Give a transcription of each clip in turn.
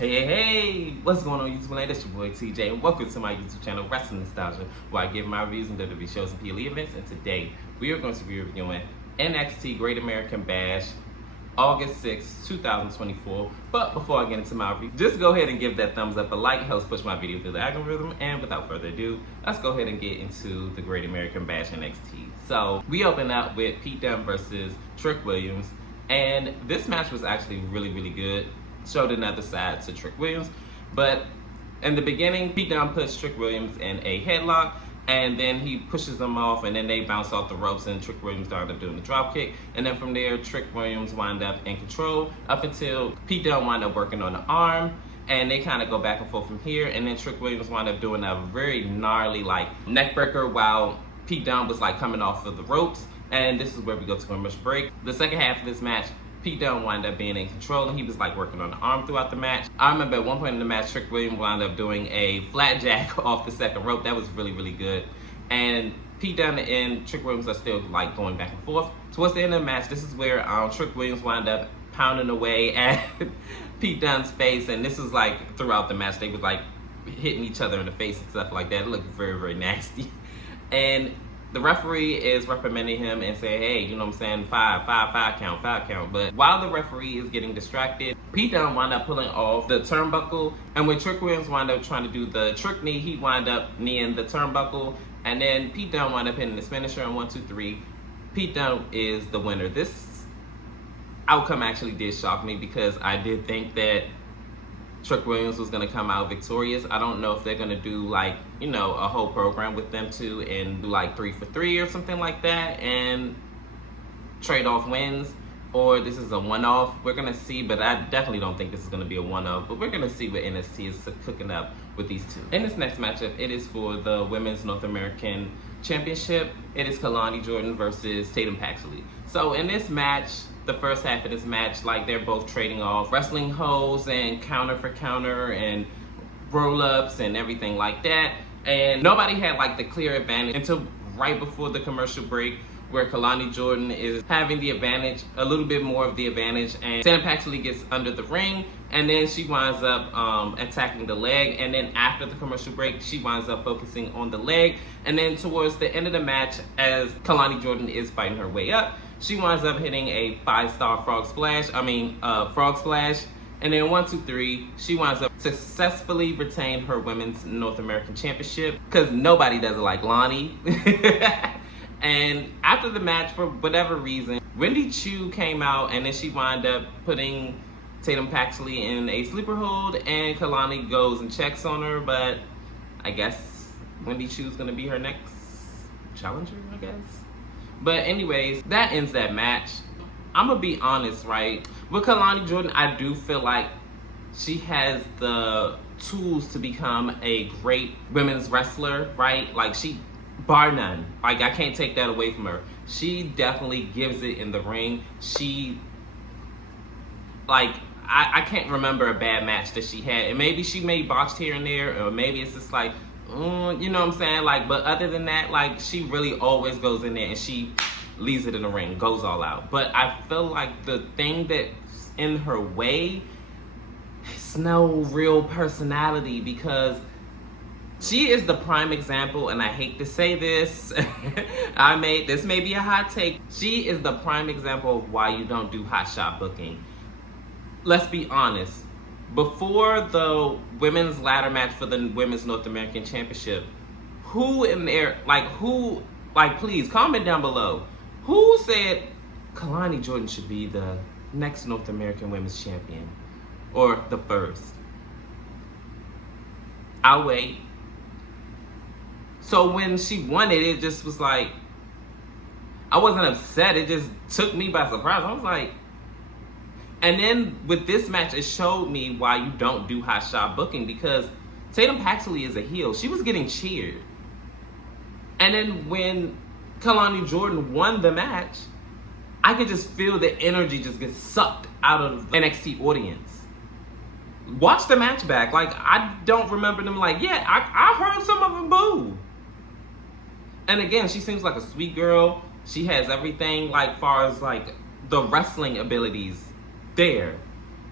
Hey, what's going on YouTube land? It's your boy TJ and welcome to my YouTube channel, Wrestling Nostalgia, where I give my reviews on WWE shows and PLE events. And today, we are going to be reviewing NXT Great American Bash, August 6, 2024. But before I get into my review, just go ahead and give that thumbs up. A like helps push my video through the algorithm. And without further ado, let's go ahead and get into the Great American Bash NXT. So, we open up with Pete Dunne versus Trick Williams. And this match was actually really good. Showed another side to Trick Williams, but in the beginning, Pete Dunne puts Trick Williams in a headlock, and then he pushes them off, and then they bounce off the ropes, and Trick Williams started up doing the drop kick, and then from there, Trick Williams wind up in control up until Pete Dunne wind up working on the arm, and they kind of go back and forth from here, and then Trick Williams wind up doing a very gnarly neck breaker while Pete Dunne was coming off of the ropes, and this is where we go to commercial break. The second half of this match, Pete Dunne wound up being in control, and he was working on the arm throughout the match. I remember at one point in the match, Trick Williams wound up doing a flat jack off the second rope. That was really good. And Pete Dunne and Trick Williams are still going back and forth. Towards the end of the match, this is where Trick Williams wound up pounding away at Pete Dunne's face, and this was throughout the match. They was hitting each other in the face and stuff like that. It looked very nasty. And the referee is reprimanding him and saying, hey, you know what I'm saying, five count. But while the referee is getting distracted, Pete Dunne wound up pulling off the turnbuckle. And when Trick Williams wound up trying to do the trick knee, he wound up kneeing the turnbuckle. And then Pete Dunne wound up hitting his finisher on 1, 2, 3. Pete Dunne is the winner. This outcome actually did shock me because I did think that Trick Williams was going to come out victorious. I don't know if they're going to do a whole program with them two and do 3 for 3 or something like that and trade off wins, or this is a one-off. We're going to see, but I definitely don't think this is going to be a one-off, but we're going to see what NXT is cooking up with these two. In this next matchup, it is for the Women's North American Championship. It is Kalani Jordan versus Tatum Paxley. So in this match, the first half of this match, they're both trading off wrestling holds and counter for counter and roll-ups and everything like that. And nobody had the clear advantage until right before the commercial break, where Kalani Jordan is having the advantage, a little bit more of the advantage, and Tatum Paxley gets under the ring, and then she winds up attacking the leg, and then after the commercial break, she winds up focusing on the leg, and then towards the end of the match, as Kalani Jordan is fighting her way up, she winds up hitting a 5-star frog splash, and then 1, 2, 3, she winds up successfully retaining her Women's North American Championship, because nobody does it like Lonnie. And after the match, for whatever reason, Wendy Chu came out, and then she wound up putting Tatum Paxley in a sleeper hold, and Kalani goes and checks on her, but I guess Wendy Chu's gonna be her next challenger, I guess. But anyways, that ends that match. I'm gonna be honest, right? With Kalani Jordan, I do feel like she has the tools to become a great women's wrestler, right? She, bar none. I can't take that away from her. She definitely gives it in the ring. She, I can't remember a bad match that she had. And maybe she may botched here and there, or maybe it's just you know what I'm saying? But other than that, she really always goes in there and she leaves it in the ring, goes all out. But I feel like the thing that's in her way is no real personality, because she is the prime example, and I hate to say this, this may be a hot take. She is the prime example of why you don't do hot shot booking. Let's be honest. Before the women's ladder match for the Women's North American Championship, who in there, please comment down below. Who said Kalani Jordan should be the next North American Women's Champion? Or the first? I'll wait. So when she won it, it just was I wasn't upset. It just took me by surprise. I was and then with this match, it showed me why you don't do hot shot booking, because Tatum Paxley is a heel. She was getting cheered. And then when Kalani Jordan won the match, I could just feel the energy just get sucked out of the NXT audience. Watch the match back. I don't remember them I heard some of them boo. And again, she seems like a sweet girl. She has everything far as the wrestling abilities there.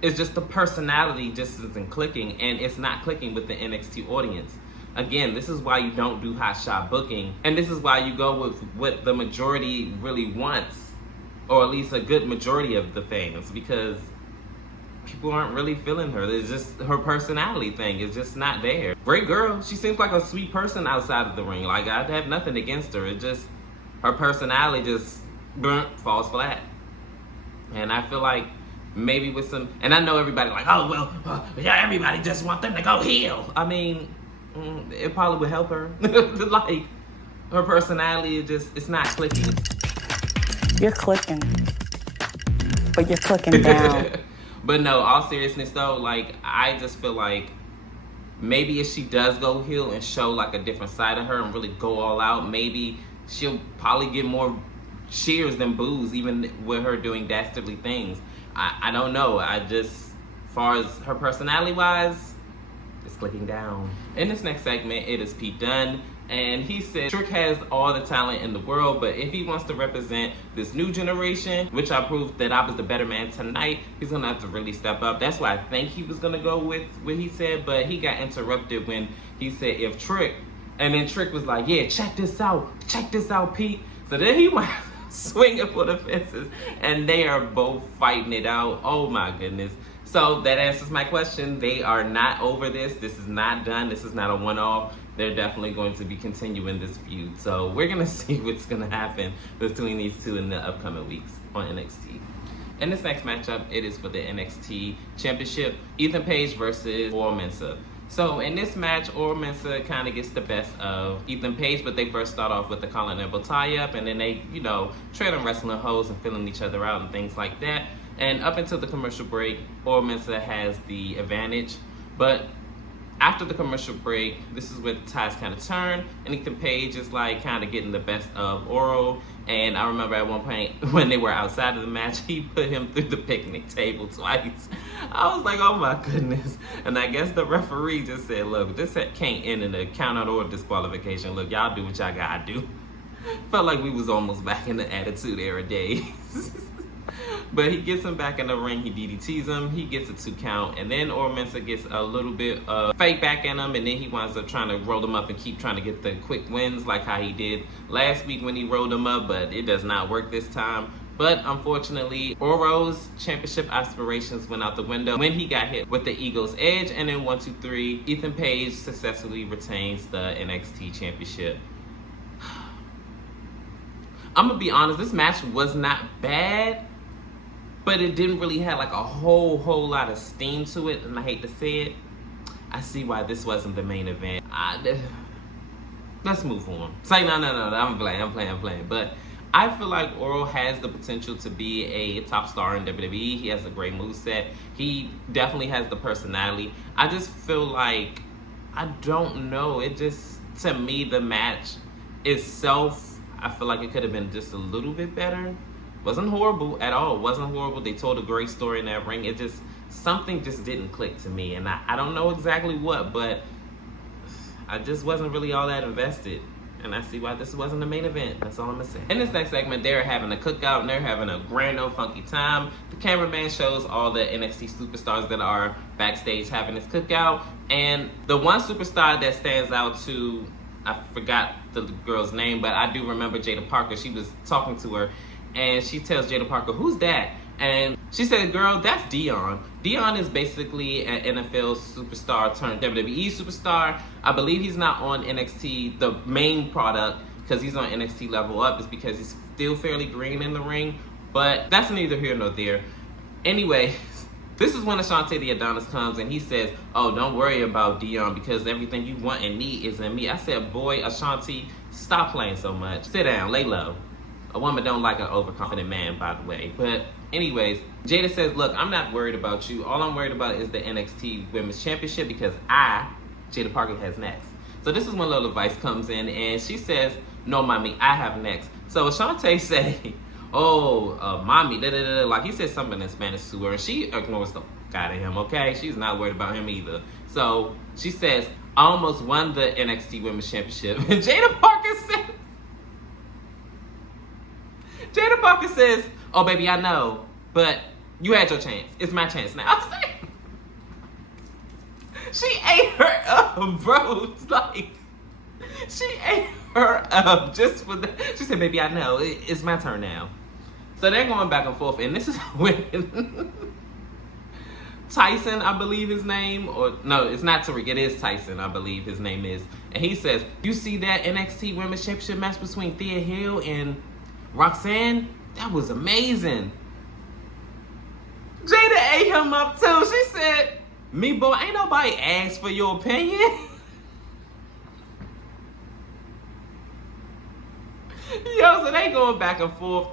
It's just the personality just isn't clicking, and it's not clicking with the NXT audience. Again, this is why you don't do hot shot booking, and this is why you go with what the majority really wants, or at least a good majority of the fans, because people aren't really feeling her. It's just her personality thing is just not there. Great girl. She seems like a sweet person outside of the ring. Like, I have nothing against her. It just, her personality just falls flat. And I feel like maybe with some, and I know everybody like, oh, well, yeah, everybody just want them to go heel. I mean, it probably would help her. Like, her personality is just, it's not clicking. You're clicking, but you're clicking down. But no, all seriousness though, like, I just feel like maybe if she does go heel and show like a different side of her and really go all out, maybe she'll probably get more cheers than boos, even with her doing dastardly things. I don't know. I just, as far as her personality wise, it's clicking down. In this next segment, it is Pete Dunne, and he said Trick has all the talent in the world, but if he wants to represent this new generation, which I proved that I was the better man tonight, he's gonna have to really step up. That's why I think he was gonna go with what he said, but he got interrupted when he said if Trick, and then Trick was like, yeah, check this out, Pete. So then he went swinging for the fences, and they are both fighting it out. Oh my goodness. So that answers my question. They are not over this. This is not done. This is not a one-off. They're definitely going to be continuing this feud. So we're going to see what's going to happen between these two in the upcoming weeks on NXT. In this next matchup, it is for the NXT Championship, Ethan Page versus Oro Mensah. So in this match, Oro Mensah kind of gets the best of Ethan Page, but they first start off with the collar and tie-up, and then they, you know, trade on wrestling hoes and feeling each other out and things like that. And up until the commercial break, Oro Mensah has the advantage. But after the commercial break, this is where the ties kind of turn, and Ethan Page is like kind of getting the best of Oro. And I remember at one point when they were outside of the match, he put him through the picnic table twice. I was like, oh my goodness. And I guess the referee just said, look, this can't end in a count out or disqualification. Look, y'all do what y'all gotta do. Felt like we was almost back in the Attitude Era days. But he gets him back in the ring, he DDTs him, he gets a 2 count, and then Oro Mensah gets a little bit of fake back in him, and then he winds up trying to roll him up and keep trying to get the quick wins like how he did last week when he rolled him up, but it does not work this time. But unfortunately, Oro's championship aspirations went out the window when he got hit with the Eagle's Edge, and then 1, 2, 3, Ethan Page successfully retains the NXT championship. I'm gonna be honest, this match was not bad, but it didn't really have like a whole lot of steam to it, and I hate to say it. I see why this wasn't the main event. Let's move on. Say no, I'm playing. But I feel like Oro has the potential to be a top star in WWE. He has a great moveset. He definitely has the personality. I just feel like, I don't know, it just, to me, the match itself, I feel like it could have been just a little bit better. Wasn't horrible at all. Wasn't horrible. They told a great story in that ring. It just, something just didn't click to me. And I don't know exactly what, but I just wasn't really all that invested. And I see why this wasn't the main event. That's all I'm gonna say. In this next segment, they're having a cookout and they're having a grand old funky time. The cameraman shows all the NXT superstars that are backstage having this cookout. And the one superstar that stands out to, I forgot the girl's name, but I do remember Jada Parker. She was talking to her, and she tells Jada Parker, who's that? And she said, girl, that's Dion. Dion is basically an NFL superstar turned WWE superstar. I believe he's not on NXT, the main product, because he's on NXT Level Up. It's because he's still fairly green in the ring. But that's neither here nor there. Anyway, this is when Ashante the Adonis comes and he says, oh, don't worry about Dion because everything you want and need is in me. I said, boy, Ashante, stop playing so much. Sit down, lay low. A woman don't like an overconfident man, by the way. But anyways, Jada says, look, I'm not worried about you. All I'm worried about is the NXT Women's Championship because Jada Parker, has next. So this is when Lola Vice comes in and she says, no, mommy, I have next. So Ashante say, oh, mommy, like he said something in Spanish to her and she ignores the fuck out of him, okay? She's not worried about him either. So she says, I almost won the NXT Women's Championship. And Jada Parker says, oh, baby, I know, but You had your chance. It's my chance now. I was like, she ate her up, bro. Like, she ate her up just for the. She said, "Baby, I know it's my turn now." So they're going back and forth, and this is when Tyson, I believe his name, or no, it's not Tariq. It is Tyson, I believe his name is, and he says, "You see that NXT Women's Championship match between Thea Hill and Roxanne? That was amazing." Jada ate him up too. She said, "Me boy, ain't nobody asked for your opinion." Yo, so they going back and forth.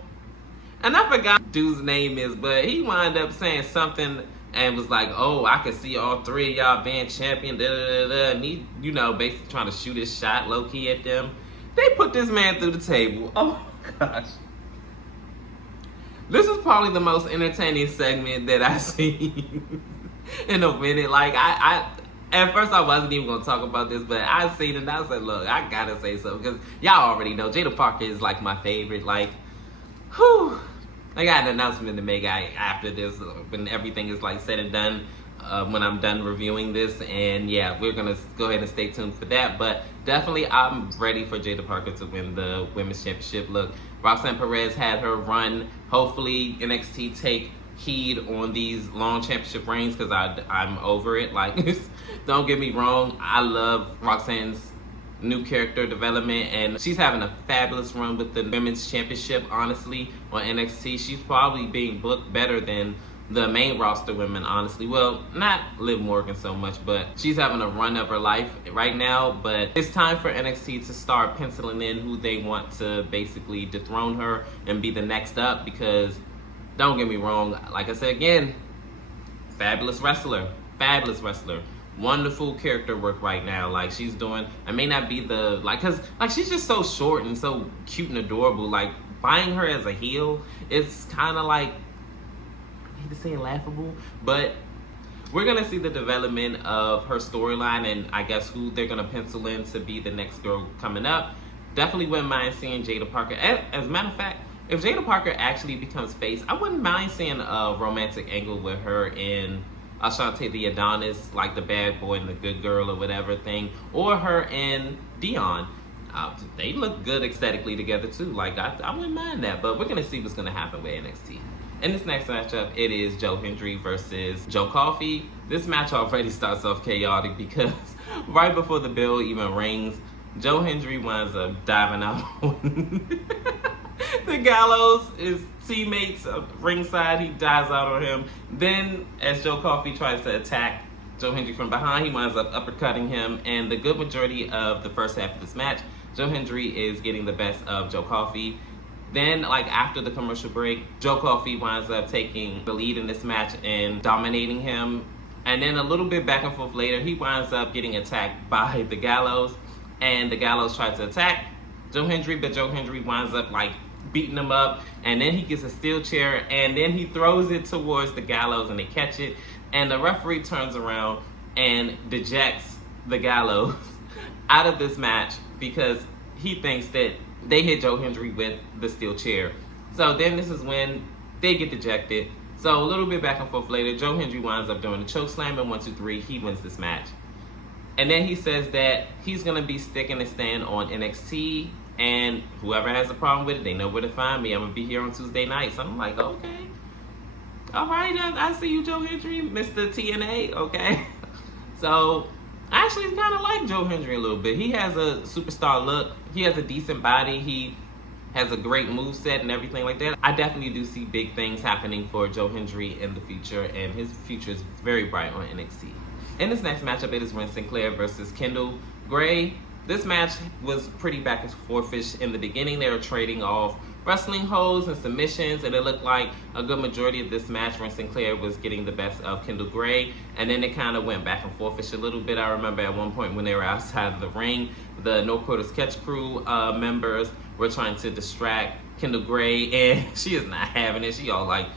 And I forgot what dude's name is, but he wound up saying something and was like, "Oh, I could see all three of y'all being champion, da da da da." And he, you know, basically trying to shoot his shot low-key at them. They put this man through the table. Oh my gosh. This is probably the most entertaining segment that I've seen in a minute. Like, I at first I wasn't even gonna talk about this, but I seen it and I said, look, I gotta say something, because y'all already know Jada Parker is like my favorite. Like, whew. I got an announcement to make after this, when everything is like said and done, when I'm done reviewing this. And yeah, we're gonna go ahead and stay tuned for that. But definitely I'm ready for Jada Parker to win the Women's Championship. Look, Roxanne Perez had her run. Hopefully NXT take heed on these long championship reigns, because I'm over it. Like, don't get me wrong, I love Roxanne's new character development, and she's having a fabulous run with the Women's Championship, honestly, on NXT. She's probably being booked better than the main roster women, honestly. Well, not Liv Morgan so much, but she's having a run of her life right now. But it's time for NXT to start penciling in who they want to basically dethrone her and be the next up, because don't get me wrong, like I said again, fabulous wrestler. Wonderful character work right now. Like, she's doing, I may not be the, like, cause like she's just so short and so cute and adorable. Like, buying her as a heel, it's kind of like, I hate to say it, laughable, but we're gonna see the development of her storyline, and I guess who they're gonna pencil in to be the next girl coming up. Definitely wouldn't mind seeing Jada Parker. As a matter of fact, if Jada Parker actually becomes face, I wouldn't mind seeing a romantic angle with her in Ashante the Adonis, like the bad boy and the good girl or whatever thing, or her and Dion. They look good aesthetically together too. Like, I wouldn't mind that, but we're gonna see what's gonna happen with NXT. In this next matchup, it is Joe Hendry versus Joe Coffey. This match already starts off chaotic, because right before the bell even rings, Joe Hendry winds up diving out on the Gallows. His teammates ringside, he dives out on him. Then, as Joe Coffey tries to attack Joe Hendry from behind, he winds up uppercutting him. And the good majority of the first half of this match, Joe Hendry is getting the best of Joe Coffey. Then, like, after the commercial break, Joe Coffey winds up taking the lead in this match and dominating him. And then a little bit back and forth later, he winds up getting attacked by the Gallows. And the Gallows tries to attack Joe Hendry, but Joe Hendry winds up, like, beating him up. And then he gets a steel chair, and then he throws it towards the Gallows, and they catch it. And the referee turns around and dejects the Gallows out of this match, because he thinks that they hit Joe Hendry with the steel chair. So then this is when they get dejected. So a little bit back and forth later, Joe Hendry winds up doing the choke slam, and 1, 2, 3, he wins this match. And then he says that he's going to be sticking his stand on NXT, and whoever has a problem with it, they know where to find me. I'm going to be here on Tuesday nights. So I'm like, okay. All right, I see you, Joe Hendry, Mr. TNA, okay. So I actually kind of like Joe Hendry a little bit. He has a superstar look. He has a decent body. He has a great moveset and everything like that. I definitely do see big things happening for Joe Hendry in the future, and his future is very bright on NXT. In this next matchup, it is Ren Sinclair versus Kendall Gray. This match was pretty back and forth-ish in the beginning. They were trading off wrestling holds and submissions, and it looked like a good majority of this match, Ren Sinclair was getting the best of Kendall Gray, and then it kind of went back and forth-ish a little bit. I remember at one point when they were outside of the ring, the No Quarter Sketch Crew members were trying to distract Kendall Gray, and she is not having it. She all like,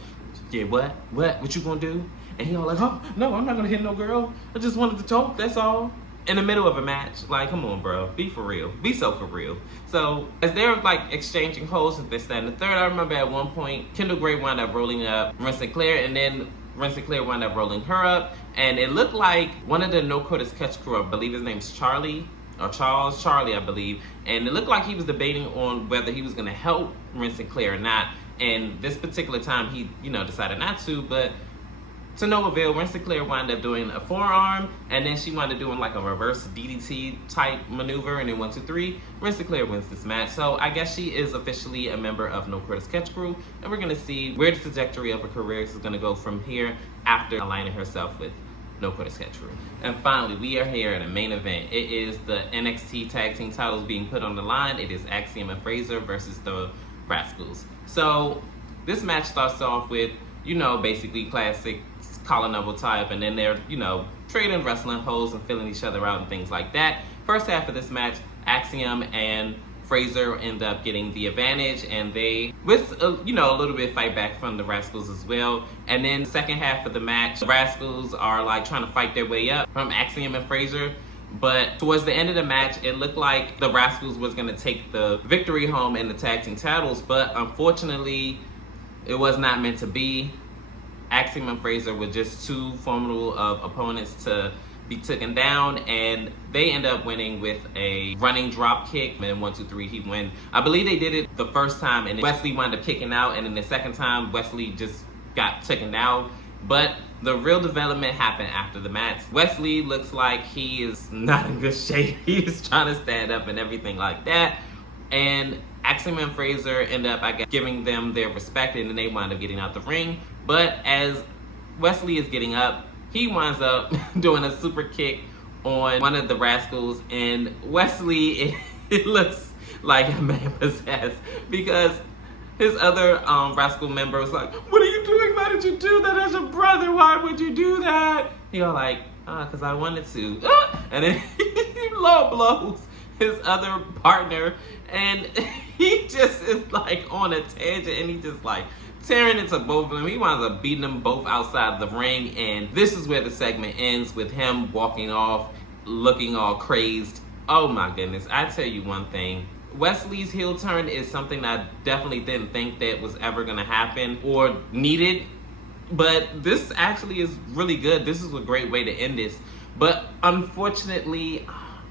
yeah, what you gonna do? And he all like, oh, no, I'm not gonna hit no girl. I just wanted to talk, that's all. in the middle of a match. Like, come on, bro. Be for real. Be so for real. So, as they're like exchanging holds and this, that, and the third, I remember at one point, Kendall Gray wound up rolling up Ren Sinclair, and then Ren Sinclair wound up rolling her up. And it looked like one of the No Quarters Catch crew, I believe his name's Charlie, I believe. And it looked like he was debating on whether he was going to help Ren Sinclair or not. And this particular time, he, decided not to, but to no avail. Ren Sinclair wound up doing a forearm, and then she wound up doing like a reverse DDT type maneuver, and then 1, 2, 3. Ren Sinclair wins this match. So I guess she is officially a member of No Quarters Catch Crew, and we're gonna see where the trajectory of her career is gonna go from here after aligning herself with No Quarters Catch Crew. And finally, we are here at a main event. It is the NXT Tag Team titles being put on the line. It is Axiom and Fraser versus the Rascals. So this match starts off with, basically classic collar double type, and then they're, trading wrestling holds and filling each other out and things like that. First half of this match, Axiom and Fraser end up getting the advantage, and they, with a little bit fight back from the Rascals as well. And then second half of the match, the Rascals are like trying to fight their way up from Axiom and Fraser. But towards the end of the match, it looked like the Rascals was going to take the victory home in the tag team titles, but unfortunately, it was not meant to be. Axiom and Fraser were just too formidable of opponents to be taken down, and they end up winning with a running drop kick. And 1, 2, 3, he win. I believe they did it the first time, and Wesley wound up kicking out, and then the second time, Wesley just got taken out. But the real development happened after the match. Wesley looks like he is not in good shape. He is trying to stand up and everything like that. And Axiom and Fraser end up, I guess, giving them their respect, and then they wind up getting out the ring. But as Wesley is getting up, he winds up doing a super kick on one of the Rascals, and Wesley, it looks like a man possessed, because his other Rascal member was like, "What are you doing? Why did you do that as a brother? Why would you do that?" He was like, "Because I wanted to." And then he low blows his other partner, and he just is like on a tangent, and he just like tearing into both of them. He winds up beating them both outside the ring, and this is where the segment ends, with him walking off looking all crazed. Oh my goodness. I tell you one thing, Wesley's heel turn is something I definitely didn't think that was ever going to happen or needed, but this actually is really good. This is a great way to end this, but unfortunately,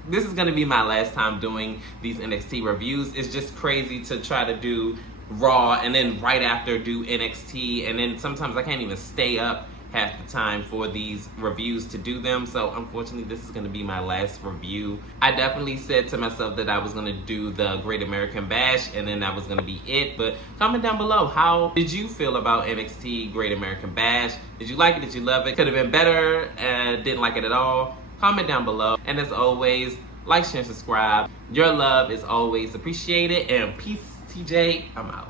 this is going to be my last time doing these NXT reviews. It's just crazy to try to do Raw and then right after do NXT, and then sometimes I can't even stay up half the time for these reviews to do them. So unfortunately, this is going to be my last review. I definitely said to myself that I was going to do the Great American Bash, and then that was going to be it. But comment down below, how did you feel about NXT Great American Bash? Did you like it? Did you love it? Could have been better? Didn't like it at all? Comment down below. And as always, like, share, and subscribe. Your love is always appreciated. And peace, TJ. I'm out.